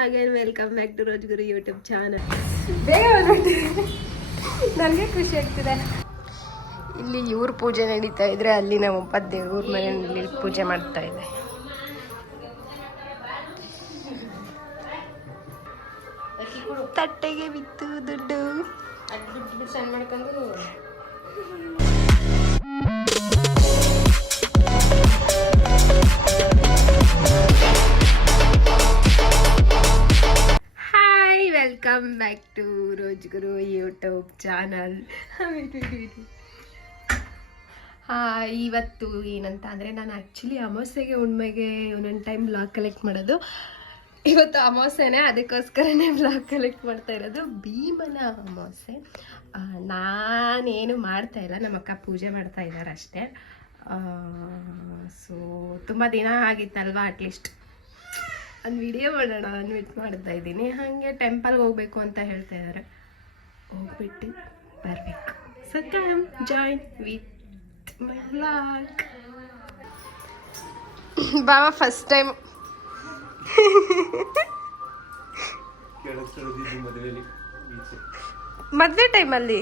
ಹಾಗೆ welcome back to Rojguru YouTube channel. ಬೇಗ ನನಗೆ ಖುಷಿ ಆಗ್ತಿದೆ. ಇಲ್ಲಿ ಇವ್ರ ಪೂಜೆ ನಡೀತಾ ಇದ್ರೆ ಅಲ್ಲಿ ನಮ್ಮಪ್ಪ ದೇವ್ರ ಮನೆಯಲ್ಲಿ ಪೂಜೆ ಮಾಡ್ತಾ ಇದೆ. ತಟ್ಟೆಗೆ ಬಿತ್ತು ದುಡ್ಡು ಸಣ್ಣ ಮಾಡ್ಕೊಂಡು welcome back to Rojguru YouTube channel. ಇವತ್ತು ಏನಂತ ಅಂದರೆ ನಾನು ಆ್ಯಕ್ಚುಲಿ ಅಮಾವಾಸ್ಯೆಗೆ ಹುಣ್ಮೆಗೆ ಒಂದೊಂದು ಟೈಮ್ ಬ್ಲಾಗ್ ಕಲೆಕ್ಟ್ ಮಾಡೋದು. ಇವತ್ತು ಅಮಾವಾಸ್ಯೆನೇ, ಅದಕ್ಕೋಸ್ಕರನೇ ಬ್ಲಾಗ್ ಕಲೆಕ್ಟ್ ಮಾಡ್ತಾ ಇರೋದು. ಭೀಮನ ಅಮಾವಾಸ್ಯೆ. ನಾನೇನು ಮಾಡ್ತಾಯಿಲ್ಲ, ನಮ್ಮ ಅಕ್ಕ ಪೂಜೆ ಮಾಡ್ತಾ ಇದ್ದಾರೆ ಅಷ್ಟೇ. ಸೊ ತುಂಬ ದಿನ ಆಗಿತ್ತಲ್ವ, ಅಟ್ಲೀಸ್ಟ್ ಒಂದು ವಿಡಿಯೋ ಮಾಡೋಣ ಅನ್ವಿಟ್ ಮಾಡ್ತಾ ಇದ್ದೀನಿ. ಹಾಗೆ ಟೆಂಪಲ್ಗೆ ಹೋಗ್ಬೇಕು ಅಂತ ಹೇಳ್ತಾ ಇದ್ದಾರೆ, ಹೋಗ್ಬಿಟ್ಟು ಬರಬೇಕು. So come join with my vlog. ಬಾವ ಫಸ್ಟ್ ಟೈಮ್ ಮದುವೆ ಟೈಮಲ್ಲಿ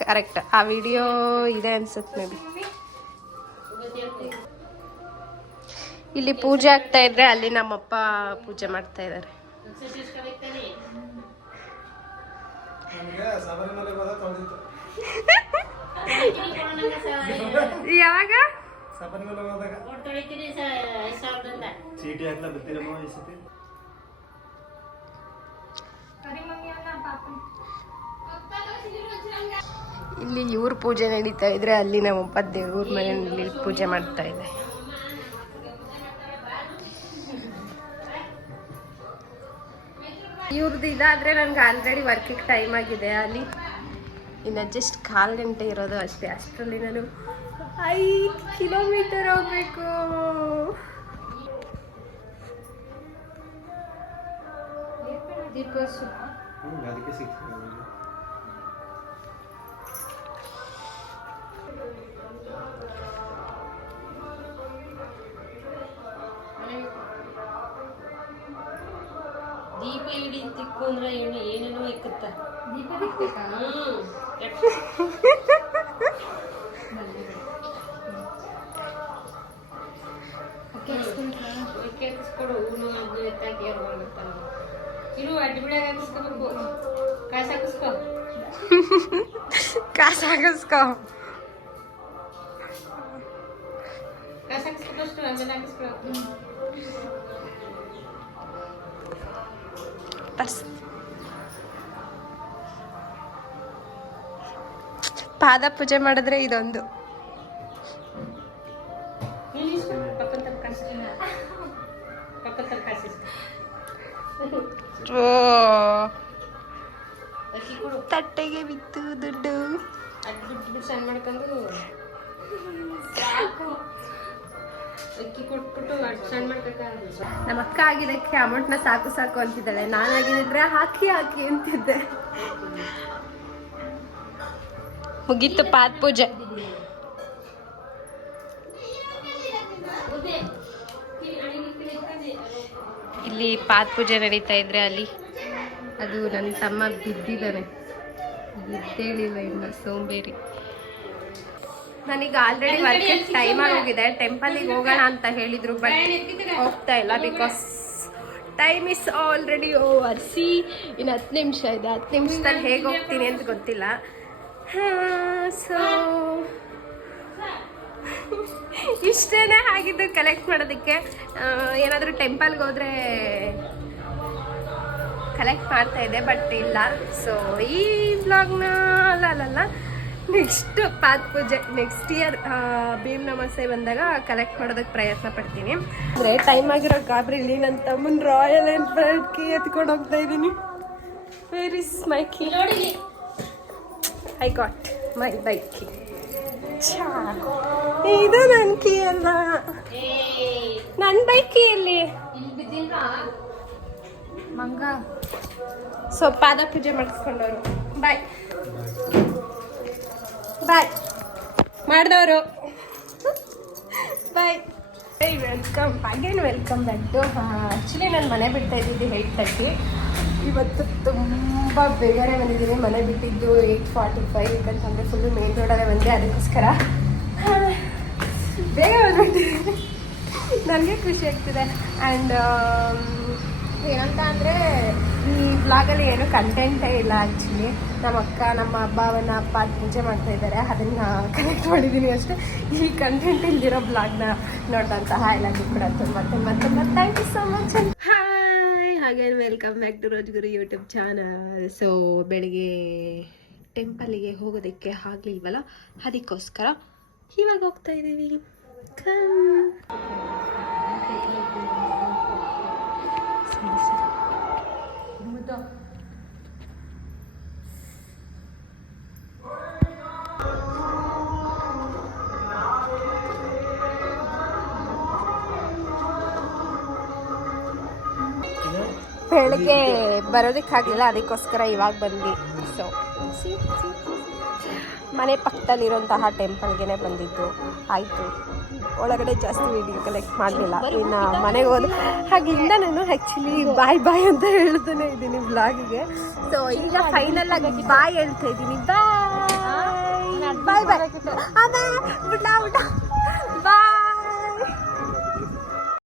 ಕರೆಕ್ಟ್ ಆ ವಿಡಿಯೋ ಇದೆ ಅನ್ಸುತ್ತೆ ಮೇ ಬಿ. ಇಲ್ಲಿ ಪೂಜೆ ಆಗ್ತಾ ಇದ್ರೆ ಅಲ್ಲಿ ನಮ್ಮಪ್ಪ ಪೂಜೆ ಮಾಡ್ತಾ ಇದ್ದಾರೆ. ಯಾವಾಗ ಇಲ್ಲಿ ಇವ್ರ ಪೂಜೆ ನಡೀತಾ ಇದ್ರೆ ಅಲ್ಲಿ ನಮ್ಮಪ್ಪ ದೇವ್ರ ಮನೆಯಲ್ಲಿ ಪೂಜೆ ಮಾಡ್ತಾ ಇದೆ. ಇವ್ರದ್ದು ಇದಾದರೆ ನನಗೆ ಆಲ್ರೆಡಿ ವರ್ಕಿಗೆ ಟೈಮ್ ಆಗಿದೆ. ಅಲ್ಲಿ ಇನ್ನು ಜಸ್ಟ್ 1/4 ಗಂಟೆ ಇರೋದು ಅಷ್ಟೇ. ಅಷ್ಟರಲ್ಲಿ ನಾನು 5 ಕಿಲೋಮೀಟರ್ ಹೋಗ್ಬೇಕು. ದೀಪ ಹಿಡಿ ತಿಕ್ಕು ಅಂದ್ರೆ ಏನೇನೋ ಇಕ್ಕತ್ತ. ದೀಪ ತಿಕ್ಬೇಕಾ? ಕೆಲ್ಸ್ಕೊಡು. ಹೂನು ಅದು ಎತ್ತಾಕಿ ಇರು ಅಡ್ಡಿ ಬಿಡಾಗ ಹಾಕಿಸ್ಕೋಬೇಕು. ಕಾಸು ಹಾಕಿಸ್ಕೊ, ಕಾಸು ಹಾಕಿಸ್ಕೊ, ಕಾಸು ಹಾಕಿಸ್ಕೊಷ್ಟು ಆಮೇಲೆ ಹಾಕಿಸ್ಕೊ. ಪಾದ ಪೂಜೆ ಮಾಡಿದ್ರೆ ಇದೊಂದು. ತಟ್ಟೆಗೆ ಬಿತ್ತು ದುಡ್ಡು ಸಣ್ಣ ಮಾಡ್ಕೊಂಡು ನಮ್ಮ ಅಕ್ಕ ಆಗಿದ್ದಕ್ಕೆ ಅಮೌಂಟ್ನ ಸಾಕು ಸಾಕು ಅಂತಿದ್ದಾಳೆ. ನಾನಾಗಿದ್ರೆ ಹಾಕಿ ಹಾಕಿ ಅಂತಿದ್ದೆ. ಮುಗೀತು ಪಾದ ಪೂಜೆ. ಇಲ್ಲಿ ಪಾದ ಪೂಜೆ ನಡೀತಾ ಇದ್ರೆ ಅಲ್ಲಿ ಅದು ನನ್ನ ತಮ್ಮ ಬಿದ್ದಿದ್ದಾನೆ, ಬಿದ್ದೇಳಿಲ್ಲ ಇನ್ನು, ಸೋಂಬೇರಿ. ನನಗೆ ಆಲ್ರೆಡಿ ವರ್ಕಿಂಗ್ ಟೈಮ್ ಆಗೋಗಿದೆ. ಟೆಂಪಲಿಗೆ ಹೋಗೋಣ ಅಂತ ಹೇಳಿದ್ರು, ಬಟ್ ಹೋಗ್ತಾ ಇಲ್ಲ because time is already over. ಇನ್ನು 10 ನಿಮಿಷ ಇದೆ. 10 ನಿಮಿಷದಲ್ಲಿ ಹೇಗೆ ಹೋಗ್ತೀನಿ ಅಂತ ಗೊತ್ತಿಲ್ಲ. ಸೊ ಇಷ್ಟೇ ಆಗಿದ್ದು ಕಲೆಕ್ಟ್ ಮಾಡೋದಕ್ಕೆ. ಏನಾದರೂ ಟೆಂಪಲ್ಗೆ ಹೋದರೆ ಕಲೆಕ್ಟ್ ಮಾಡ್ತಾ ಇದ್ದೆ, ಬಟ್ ಇಲ್ಲ. ಸೊ ಈ ವ್ಲಾಗ್ನ ಅಲ್ಲ ನೆಕ್ಸ್ಟ್ ಪಾದ ಪೂಜೆ ನೆಕ್ಸ್ಟ್ ಇಯರ್ ಭೀಮ್ ಅಮಾವಾಸ್ಯೆ ಬಂದಾಗ ಕಲೆಕ್ಟ್ ಮಾಡೋದಕ್ಕೆ ಪ್ರಯತ್ನ ಪಡ್ತೀನಿ. ಅಂದರೆ ಟೈಮ್ ಆಗಿರೋ ಗಾಬರಿಲಿ ನನ್ನ ತಮ್ಮನ ರಾಯಲ್ ಎನ್ಫೀಲ್ಡ್ ಕೀ ಎತ್ಕೊಂಡು ಹೋಗ್ತಾ ಇದ್ದೀನಿ. Where is my key? I got my bike key. ಇದು ನನ್ನ ಕೀ ಅಲ್ಲ, ನನ್ನ ಬೈಕ್ ಕೀ ಎಲ್ಲಿ ಮಂಗ? ಸೊ ಪಾದ ಪೂಜೆ ಮಾಡಿಸ್ಕೊಂಡವರು ಬಾಯ್ ಬಾಯ್ ಮಾಡಿದವರು ಬಾಯ್. ವೆಲ್ಕಮ್ ಬ್ಯಾಕ್ ಟು ಆ್ಯಕ್ಚುಲಿ ನಾನು ಮನೆ ಬಿಡ್ತಾ ಇದ್ದಿದ್ದು 8:30. ಇವತ್ತು ತುಂಬ ಬೇಗನೆ ಬಂದಿದ್ದೀನಿ. ಮನೆ ಬಿಟ್ಟಿದ್ದು 8:45 ಯಾಕಂತಂದರೆ ಫುಲ್ಲು ಮೇನ್ ರೋಡಲ್ಲೇ ಬಂದೆ, ಅದಕ್ಕೋಸ್ಕರ ಬೇಗ ಬಂದ್ಬಿಟ್ಟಿದ್ದೀನಿ. ನನಗೆ ಖುಷಿ ಆಗ್ತಿದೆ. ಆ್ಯಂಡ್ ಏನಂತ ಅಂದರೆ ಈ ಬ್ಲಾಗಲ್ಲಿ ಏನು ಕಂಟೆಂಟೇ ಇಲ್ಲ. ಆ್ಯಕ್ಚುಲಿ ನಮ್ಮ ಅಕ್ಕ ನಮ್ಮ ಭಾವನ ಅಪ್ಪ ಪೂಜೆ ಮಾಡ್ತಾ ಇದ್ದಾರೆ, ಅದನ್ನು ಕನೆಕ್ಟ್ ಮಾಡಿದ್ದೀನಿ ಅಷ್ಟೇ. ಈ ಕಂಟೆಂಟ್ ಇಲ್ದಿರೋ ಬ್ಲಾಗ್ನ ನೋಡಿದಂತಹ ಎಲ್ಲರಿಗೂ ಕೂಡ ತುಂಬ ತುಂಬ ತುಂಬ thank you so much. Hi ಹಾಗೆ welcome back to Rojguru YouTube channel. So ಬೆಳಿಗ್ಗೆ ಟೆಂಪಲಿಗೆ ಹೋಗೋದಕ್ಕೆ ಆಗಲಿಲ್ವಲ್ಲ, ಅದಕ್ಕೋಸ್ಕರ ಇವಾಗ ಹೋಗ್ತಾ ಇದ್ದೀವಿ. ಬೆಳಗ್ಗೆ ಬರೋದಕ್ಕಾಗಲಿಲ್ಲ, ಅದಕ್ಕೋಸ್ಕರ ಇವಾಗ ಬಂದ್ವಿ. ಸೊ ಮನೆ ಪಕ್ಕದಲ್ಲಿರುವಂತಹ ಟೆಂಪಲ್ಗೆ ಬಂದಿದ್ದು ಆಯಿತು. ಒಳಗಡೆ ಜಾಸ್ತಿ ವೀಡಿಯೋ ಕಲೆಕ್ಟ್ ಮಾಡಲಿಲ್ಲ. ಇನ್ನು ಮನೆಗೆ ಹೋದ ಹಾಗಿಂದ ನಾನು ಆ್ಯಕ್ಚುಲಿ ಬಾಯ್ ಬಾಯ್ ಅಂತ ಹೇಳ್ತಾನೆ ಇದ್ದೀನಿ ಬ್ಲಾಗಿಗೆ. ಸೊ ಈಗ ಫೈನಲ್ ಆಗಿ ಬಾಯ್ ಹೇಳ್ತಾ ಇದ್ದೀನಿ. ಬಾಯ್ ಬಾಯ್ ಬಾಯ್ ಬಾಯ್.